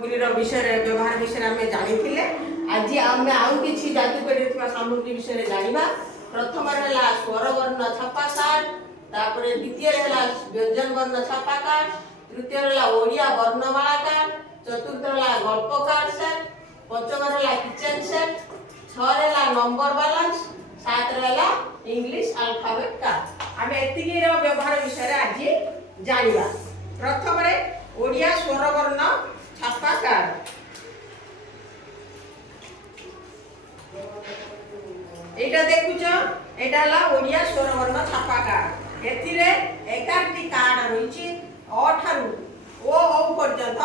विषय व्यवहार विषय आम जानी आज आम आउ कि जादुपेढ़ी सामग्री विषय जाना। प्रथम स्वर वर्ण छापा कार्ड, द्वितीय व्यंजन वर्ण छापा कार्ड, तृतीय ओडिया वर्णमाला कार्ड, चतुर्थ गल्प कार्ड सेट, पंचम kitchen set, 6 number balance, 7 English alphabet card. आम एति व्यवहार विषय आज जाना। प्रथम ओडिया स्वर वर्ण छापा कार्ड एटा देखुच एटा ओडिया स्वर वर्ण छापा कार्ड। एथिरे 11टी कार्ड रहिछि अ ठारू ओ पर्यंत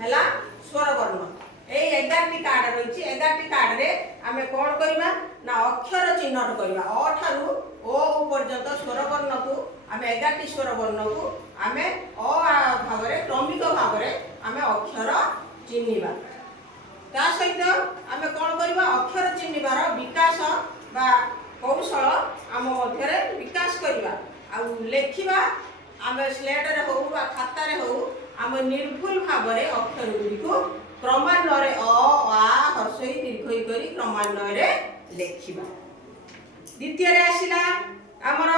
हैला स्वर वर्ण। ए 11टी कार्ड रहिछि। 11टी कार्ड रे आमे कोन करिबा ना अक्षर चिन्हट करिबा। अ ठारू ओ पर्यंत स्वर वर्ण को आमे 11टी स्वर वर्ण को आमे अ भाबरे क्रमिक भाबरे आमे अक्षर चिन्हिबा। ता सहित आमे कोन करिबा अक्षर चिन्हिबार विकास बा कौशल आम मध्यरे विकास करिबा। आ लेखिबा आमे स्लेट रे हो बा खाता रे हो आम निर्भुल भाबरे अक्षर गुडी को क्रमान्वये अ आ हर्षई दीर्घई करी क्रमान्वये लेखिबा। द्वितीय रे आसिला हमर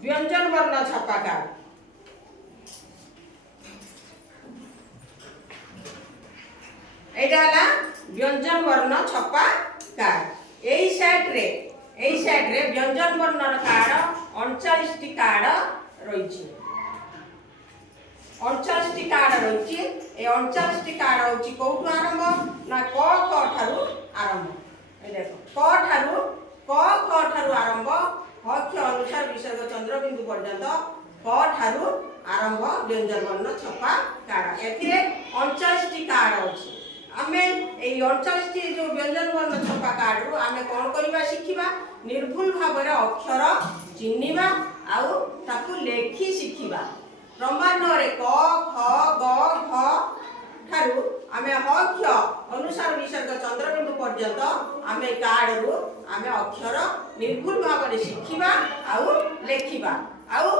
व्यंजन वर्ण छापा कार्ड। एटा हला व्यंजन वर्ण छपा कार्ड। एई सेट रे व्यंजन वर्ण कार्ड 39टी कार्ड रहिछि। 39टी कार्ड रहिछि। ए 39टी कार्ड होछि कोठु आरंभ ना क ख ठारू आरंभ। ए देखो क ख ठारू आरंभ, ह क्ष अनुसार विसर्ग चंद्र बिंदु पर्यंत क ठारू आरंभ व्यंजन वर्ण छपा कार्ड। एथिरे 39टी कार्ड अछि। आमे ए 39टी जो व्यंजन वर्ण छपा कार्ड रु आमे कोन करिबा शिखिबा निर्भुल भाबरे अक्षर चिन्हिबा आउ ताकू लेखि शिखिबा। क्रमान्वये क ख ग घ ठारू आमे ह क्ष अनुसार विसर्ग चंद्र बिंदु पर्यंत आमे कार्ड रु आमे अक्षर निर्भुल भाबरे शिखिबा आउ लेखिबा। आउ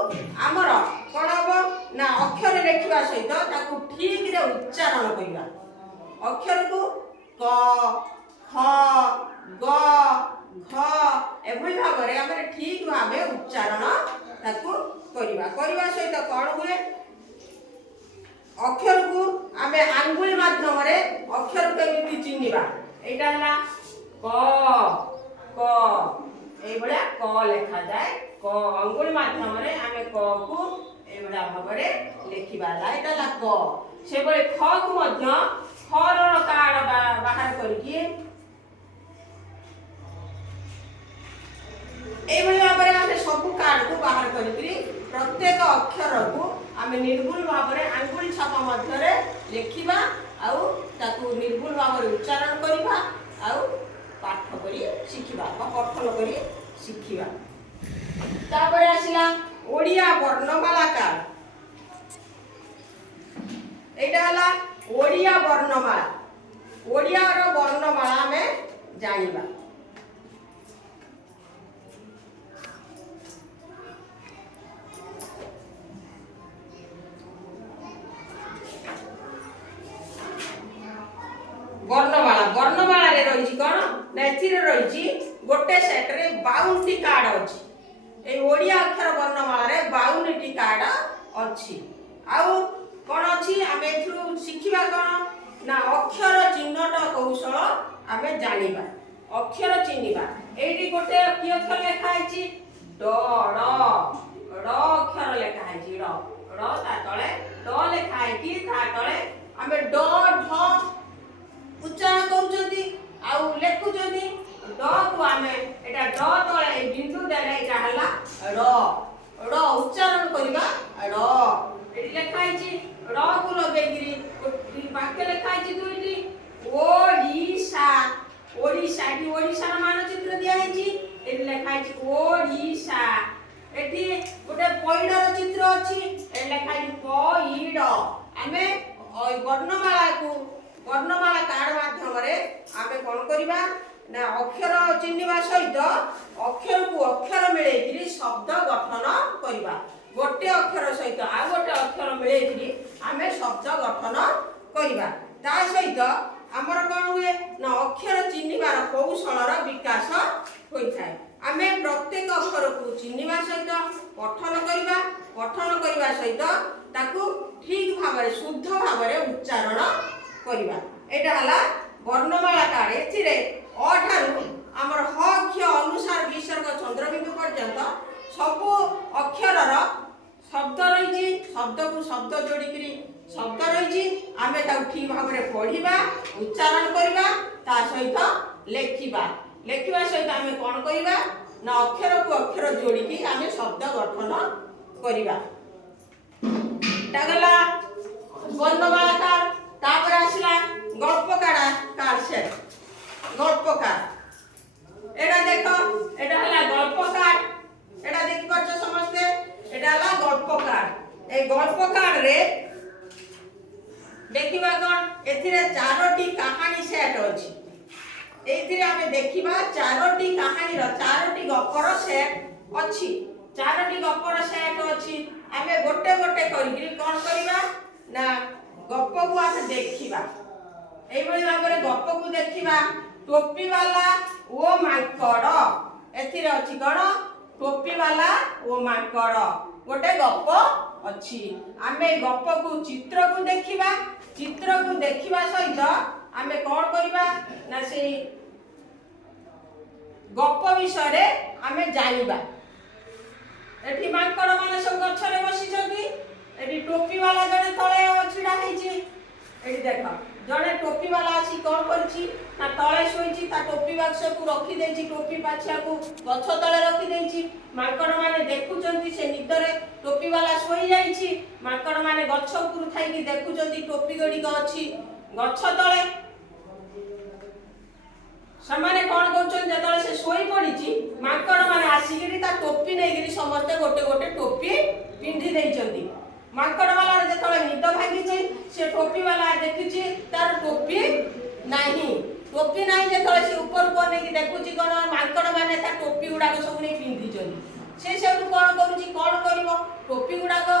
हमर कोन हो ना अक्षर लेखिबा सहित ताकू ठीक रे उच्चारण करिबा। अक्षर को क ख ग घ एभली भाबरे हमरे ठीक भाबे उच्चारण ताकू करिबा सहित कोन हुए अक्षर को आमे आंगुली माध्यम रे अक्षर केमिति चिन्हिबा। एटा हला क ए बडा क लेखा जाय। क अंगुली माध्यम रे आमे क को ए बडा भाबरे लेखिबा। एटा हला क। से बळे ख को मध्य खर कार्ड बाहर करके एभली भाबरे आमे सब कार्ड को बाहर करिकरी प्रत्येक अक्षर को आमे निर्भुल भाबरे आंगुली छापा मध्य रे लेखिबा आउ ताकू निर्भुल भाबरे उच्चारण करिबा आउ पाठ करी शिखिबा बा पठन करी शिखिबा। तापरे आसिला ओडिया वर्णमाला कार्ड। एटा हला ओडिया वर्णमाला। ओडिया रो वर्णमाला में जानिबा। वर्णमाला रे रहिछि कोन ना एथिरे रहिछि गोटे सेट रे 52टी कार्ड अछि। ए ओडिया अक्षर वर्णमाला रे 52टी कार्ड अछि। आउ कोन अछि आमे एथु शिखिबा कोन ना अक्षर चिन्हट कौशल आमे जानिबा। अक्षर चिन्हिबा। एठी गोटे की अक्षर लेखा आइछि ड ड अक्षर लेखा आइछि। ड ता तळे ड लेखा आइछि। ता तळे आमे ड ढ उच्चारण करूचंती आउ लेखुचंती। ड को आमे एटा ड तळे बिंदु देले एटा हला ड उच्चारण करिबा ड। एटी लेखा आइछि ड को लगेगिरी वाक्य लेखा आइछि दुईटी ओडिशा। एटी ओडिशा मानचित्र दिया आइछि। एटी लेखा आइछि ओडिशा। एटी गोटे पइडर चित्र अछि। ए लेखा आइछि पइड। आमे वर्णमाला कार्ड माध्यम रे आमे कोन करिबा ना अक्षर चिन्हिबा सहित अक्षर को अक्षर मिलेगिरी शब्द गठन करिबा। गोटे अक्षर सहित आ गोटे अक्षर मिलेगिरी आमे शब्द गठन करिबा। ତା ସହିତ ଆମର କ'ଣ ହୁଏ ନା ଅକ୍ଷର ଚିହ୍ନିବାର କୌଶଳର ବିକାଶ ହୋଇଥାଏ। ଆମେ ପ୍ରତ୍ୟେକ ଅକ୍ଷରକୁ ଚିହ୍ନିବା ସହିତ ପଠନ କରିବା ସହିତ ତାକୁ ଠିକ୍ ଭାବରେ ଶୁଦ୍ଧ ଭାବରେ ଉଚ୍ଚାରଣ କରିବା। ଏଇଟା ହେଲା ବର୍ଣ୍ଣମାଳା କାର୍ଡ। ଏଥିରେ ଅ ଠାରୁ ଆମର ହ କ୍ଷ ଅନୁସାର ବିସର୍ଗ ଚନ୍ଦ୍ରବିନ୍ଦୁ ପର୍ଯ୍ୟନ୍ତ ସବୁ ଅକ୍ଷରର ଶବ୍ଦ ରହିଛି। ଶବ୍ଦକୁ ଶବ୍ଦ ଯୋଡ଼ିକିରି ଶବ୍ଦ ରହିଛି। ଆମେ ତାକୁ ଠିକ୍ ଭାବରେ ପଢ଼ିବା, ଉଚ୍ଚାରଣ କରିବା, ତା ସହିତ ଲେଖିବା। ଲେଖିବା ସହିତ ଆମେ କ'ଣ କରିବା ନା ଅକ୍ଷରକୁ ଅକ୍ଷର ଯୋଡ଼ିକି ଆମେ ଶବ୍ଦ ଗଠନ କରିବା। ଏଟା ଗଲା ବର୍ଣ୍ଣମାଳା କାର୍ଡ। ତାପରେ ଆସିଲା ଗଳ୍ପ କାର୍ଡ ସେଟ୍। ଗଳ୍ପ କାର୍ଡ এটা দেখো, এটা হলা গল্প কার্ড। এটা দেখি পাচ্ছ সমস্তে, এটা হলা গল্প কার্ড। এই গল্প কার্ড রে দেখিবা কোন এথিরে চারটি কাহানী সেট আছে। এইথিরে আমি দেখিবা চারটি কাহানীর চারটি গপর সেট আছে। চারটি গপর সেট আছে। আমি গোটে গোটে করিকি কোন করিবা না গপকু আমি দেখিবা। এইভাবে ভাবে গপকু দেখিবা। टोपीवाला ओ माकड़ एथिरे अछि कोन टोपीवाला ओ माकड़ गोटे गप अछि। आमे गप को चित्र को देखिबा। चित्र को देखिबा सहित आमे कोन करिबा ना से गप विषय रे आमे जानिबा। एठी माकड़ माने सब गछरे बसि छथि। एठी टोपीवाला जने तळे छिडा हेछि। एठी देखो जने टोपीवाला आसी कोन करछि ना तळे सोइछि। ता टोपी बाक्स को रखि देछि। टोपी पाछिया को गछ तळे रखि देछि। माकड़ माने देखुचंती से निदरे टोपीवाला सोइ जाइछि। माकड़ माने गछ उपर थाइकी देखुचंती टोपी गडी को अछि गछ तळे। समाने कोन करछन जतळे से सोइ पडिछि माकड़ माने आसीगिरी ता टोपी नेगिरी समस्त गोटे गोटे टोपी पिंधी देइचंती। माकड़ वाला जतळे निद भांगिछि से टोपी वाला देखिछि तार टोपी नाही। टोपी नाही जतळे से ऊपर को नेकी देखुछि कोन माकड़ माने ता टोपी गुडा को सब नै पिंधी चली। से सब कोन करूछि कोन करिवो टोपी गुडा को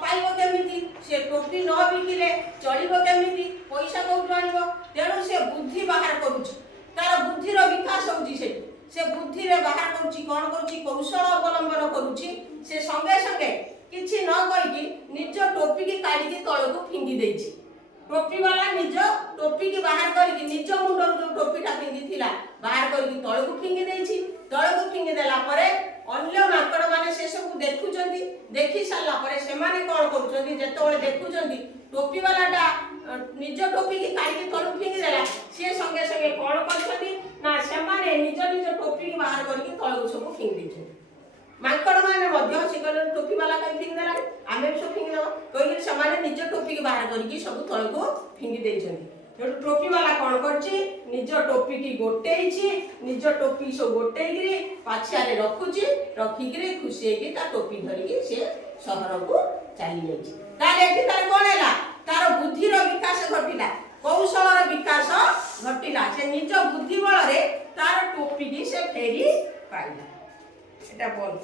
पाइबो केमिति। से टोपी न बिकिले चलिबो केमिति पैसा कोठु आनिबो। तेणु से बुद्धि बाहर करूछि। तार बुद्धिर विकास होउछि। से बुद्धि रे बाहर करूछि कोन करूछि कौशल अवलंबन करूछि। से संगे संगे किछि न कहिकी निज टोपी की काढी तळको फिंगी देछि। टोपी वाला निज टोपी की बाहर करके निज मुंडर जो टोपीटा फिंगी थिला बाहर करके तळको फिंगी देछि। तळको फिंगी देला परे अन्य माकड़ माने से सब देखुचंती। देखि साला परे से माने कोन करूचंती जेतोळे देखुचंती टोपी वालाटा निज टोपी की काढी तळको फिंगी देला। से संगे संगे कोन करछंती ना से माने निज निज टोपी की बाहर करके तळको सब फिंगी देछि। माकड़ माने मध्य से कहले टोपी वाला कहीं फिंगी देला आमे भी सब फिंगी देबो कहि से माने निज टोपी के बाहर करके सब तळको फिंगी देइछंती। जेटु टोपी वाला कोन करछि निज टोपी की गोटेइछि। निज टोपी सब गोटेइगिरी पाछिया रे रखुछि। रखिगिरी खुशी हेगी ता टोपी धरिकी से शहर को चली जाइछि। ताले एठी तार कोन हैला तार बुद्धिर विकास घटिला। कौशलर विकास घटिला। से निज बुद्धि बळ रे तार टोपी की से फेरी पाइला। এটা বল।